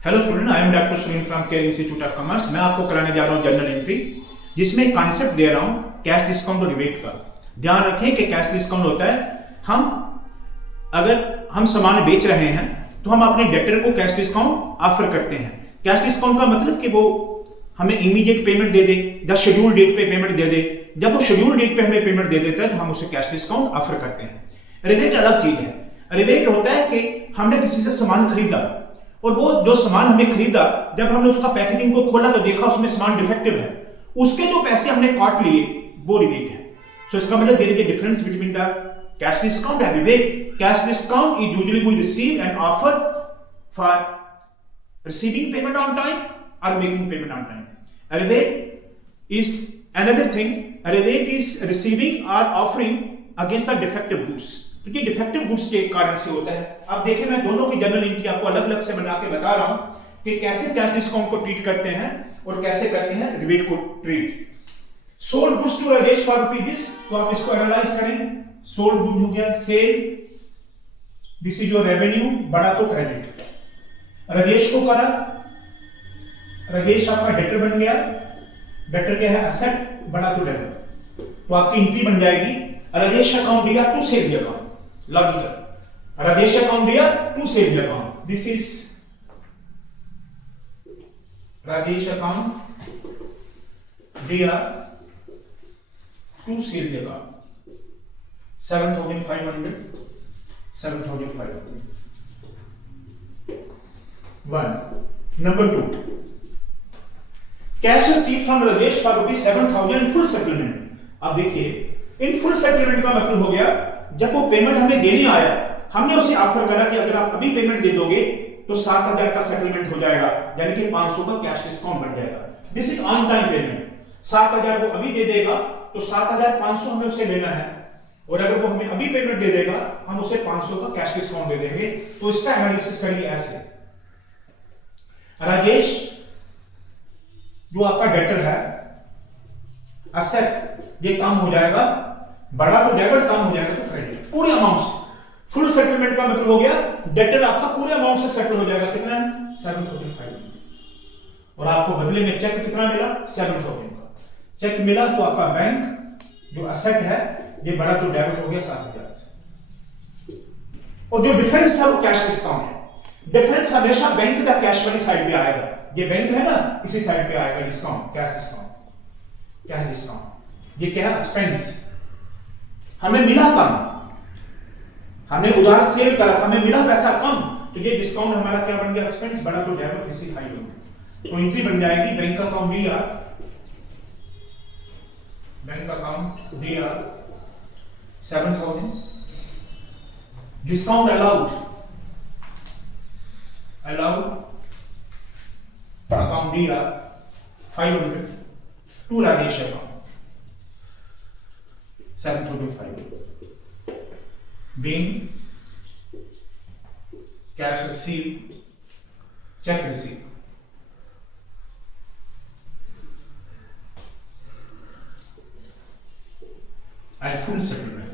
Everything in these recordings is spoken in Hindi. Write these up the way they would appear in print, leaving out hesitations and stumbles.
Hello student, I am doctor Sunil from care institute of commerce. मैं आपको कराने जा रहा हूँ जनरल एंट्री, जिसमें एक कॉन्सेप्ट दे रहा हूँ कैश डिस्काउंट और रिबेट का। ध्यान रखें कि कैश डिस्काउंट होता है अगर हम सामान बेच रहे हैं तो हम अपने डेटर को कैश डिस्काउंट ऑफर करते हैं। कैश डिस्काउंट का मतलब कि वो हमें इमीडिएट पेमेंट दे दे या शेड्यूल डेट पे पेमेंट दे दे। जब वो शेड्यूल डेट पे हमें पेमेंट दे देता है तो हम उसे कैश डिस्काउंट ऑफर करते हैं। रिबेट अलग चीज है। रिबेट होता है कि हमने किसी से सामान खरीदा और वो जो सामान हमने खरीदा, जब हमने उसका पैकेजिंग को खोला तो देखा उसमें सामान डिफेक्टिव है, उसके जो पैसे हमने काट लिए वो रिबेट है। सो इसका मतलब there is a difference between the cash discount and rebate. Cash discount is usually we receive and offer for receiving payment on time or making payment on time. A rebate is another thing. A rebate is receiving or offering against the defective goods. तो ये डिफेक्टिव गुड्स के कारण से होता है। अब देखिए, मैं दोनों की जनरल एंट्री आपको अलग अलग से बना के बता रहा हूं कि कैसे कैश डिस्काउंट को ट्रीट करते हैं और कैसे करते हैं रिबेट को treat. Sold goods to Rajesh for rupees, तो आप इसको एनालाइज करें। सोल्ड गुड हो गया, sale, this is your revenue, बड़ा तो क्रेडिट। राजेश को करा, राजेश आपका डेटर बन गया। डेटर क्या है? एसेट, बड़ा तो डेटर। तो आपकी एंट्री बन जाएगी राजेश अकाउंट दिया to sale the account. Logical, Rajesh account दिया to sale the account. This is Rajesh account दिया to sale the account 7,500 7,500 1. Number 2, cash received from Rajesh for ₹7,000 in full settlement. अब देखिए, इन फुल सेटलमेंट का मतलब हो गया जब वो पेमेंट हमें देने आया, हमने उसे ऑफर करा कि अगर आप अभी पेमेंट दे दोगे तो 7,000 का सेटलमेंट हो जाएगा, यानी कि 500 का कैश डिस्काउंट बन जाएगा। This is on time payment. 7,000 वो अभी दे देगा तो 7,500 हमें उसे लेना है, और अगर वो हमें अभी पेमेंट दे देगा हम उसे 500 का कैश डिस्काउंट दे देंगे। तो इसका एनालिसिस करिए ऐसे। राजेश जो आपका डेटर है, एसेट, ये कम हो जाएगा, बड़ा तो डेबिट, कम हो जाएगा तो क्रेडिट, पूरे अमाउंट से। फुल सेटलमेंट का मतलब हो गया डेटर आपका पूरे अमाउंट से सेटल हो जाएगा। कितना है? 7,500। और आपको बदले में चेक कितना मिला? 7,000 का चेक मिला। तो आपका बैंक जो एसेट है ये बड़ा तो डेबिट हो गया 7,000 से, और जो डिफरेंस है वो कैश डिस्काउंट है। डिफरेंस हमेशा बैंक का कैश वाली साइड पे आएगा। ये बैंक है ना, इसी साइड पे आएगा discount, cash discount. Cash discount ये क्या है? एक्सपेंस। हमें मिला कम, हमने उधार सेल करा था, हमें मिला पैसा कम, तो ये डिस्काउंट हमारा क्या बन गया? एक्सपेंस, बड़ा तो डेबिट, इसी साइड में। तो एंट्री बन जाएगी बैंक अकाउंट दिया, बैंक अकाउंट दिया 7,000, डिस्काउंट अलाउड अकाउंट दिया 500 to Rajesh account 7,500 being cash received, check received. And full settlement.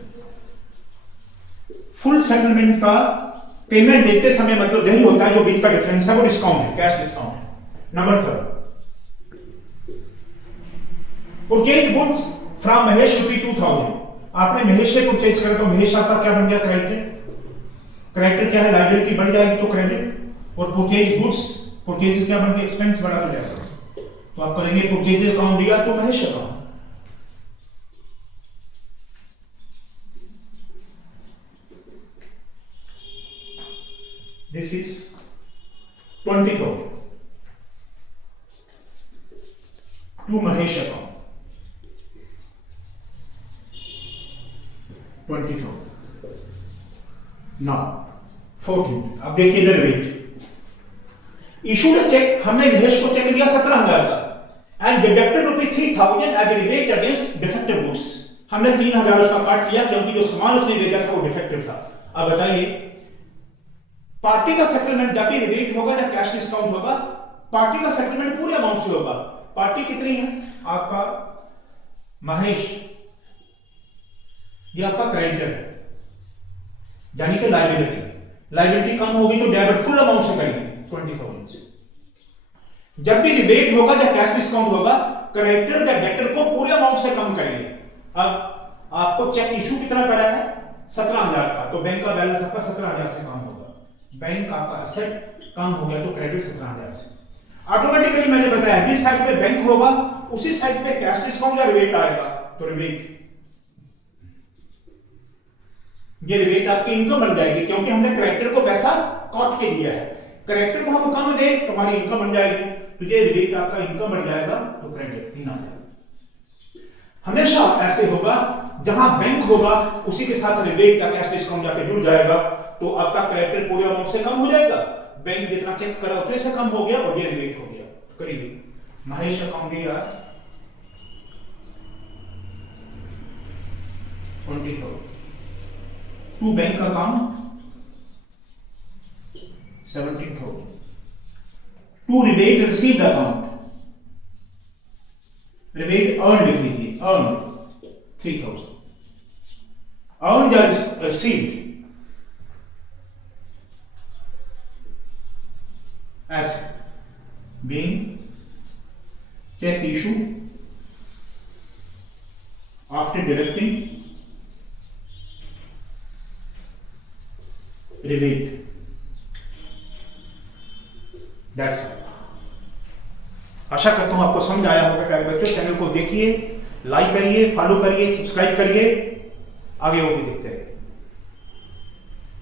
Full settlement का पेमेंट देते समय मतलब यही होता है, जो बीच का डिफरेंस है वो डिस्काउंट है, कैश डिस्काउंट है। Number 3, purchase goods from Mahesh ₹2,000। आपने महेश से परचेज करा तो महेश आपका क्या बन गया? क्रेडिट। क्रेडिट क्या है? लायबिलिटी बढ़ जाएगी तो क्रेडिट। और परचेज गुड्स, परचेज क्या बन गया? एक्सपेंस, बढ़ा हो जाएगा। तो आप करेंगे परचेज अकाउंट दिया तो Mahesh account. This is 20,000 to Mahesh account 20,000. Now 14. अब देखिए इधर वेट। इशूड चेक, हमने महेश को चेक दिया 17,000 का and deducted ₹3,000 as rebate against defective goods. हमने 3,000 उसका काट किया क्योंकि जो सामान उसने भेजा था वो डिफेक्टिव था। अब बताइए, पार्टी का सेटलमेंट जब भी रिबेट होगा या कैश डिस्काउंट होगा, पार्टी का सेटलमेंट पूरे अमाउंट से होगा। पार्टी कितनी है? आपका महेश, ये आपका क्रेडिटर है, यानी कि लायबिलिटी कम होगी तो डेबिट फुल अमाउंट से करेंगे 20,000 से। जब भी रिबेट होगा या कैश डिस्काउंट होगा, क्रेडिटर या डेटर को पूरे अमाउंट से कम करेंगे। अब आपको चेक इशू कितना करा है 17,000 का, तो बैंक का बैलेंस आपका 17,000 से कम होगा। बैंक आपका एसेट कम हो गया तो क्रेडिट 17,000 से ऑटोमेटिकली। मैंने बताया जिस साइड पे बैंक होगा उसी साइड पे कैश डिस्काउंट या रिबेट आएगा, तो रिबेट, ये रिबेट आपकी इनकम बन जाएगी, क्योंकि हमने क्रेडिटर को पैसा काट के दिया है। क्रेडिटर को हम कम दे तो हमारी इनकम बन जाएगी, तो ये रिबेट आपका इनकम बन जाएगा, तो क्रेडिट 3 आ जाएगा। हमेशा ऐसे होगा, जहां बैंक होगा उसी के साथ रिबेट या कैश डिस्काउंट जाके जुड़ जाएगा, तो आपका क्रेडिटर पूरे अमाउंट से कम हो जाएगा, बैंक जितना चेक करा उतने से कम हो गया और ये रिबेट हो गया। तो करिए महेश अकाउंट दिया 20,000, to bank account 17,000, to rebate received account, rebate earn लिख लीजिए, अर्न 3,000, अर्न या received as being check issue after deducting rebate, that's it। आशा करता हूं आपको समझ आया होगा प्यारे बच्चों। चैनल को देखिए, लाइक करिए, फॉलो करिए, सब्सक्राइब करिए, आगे वो भी देखते रहिए।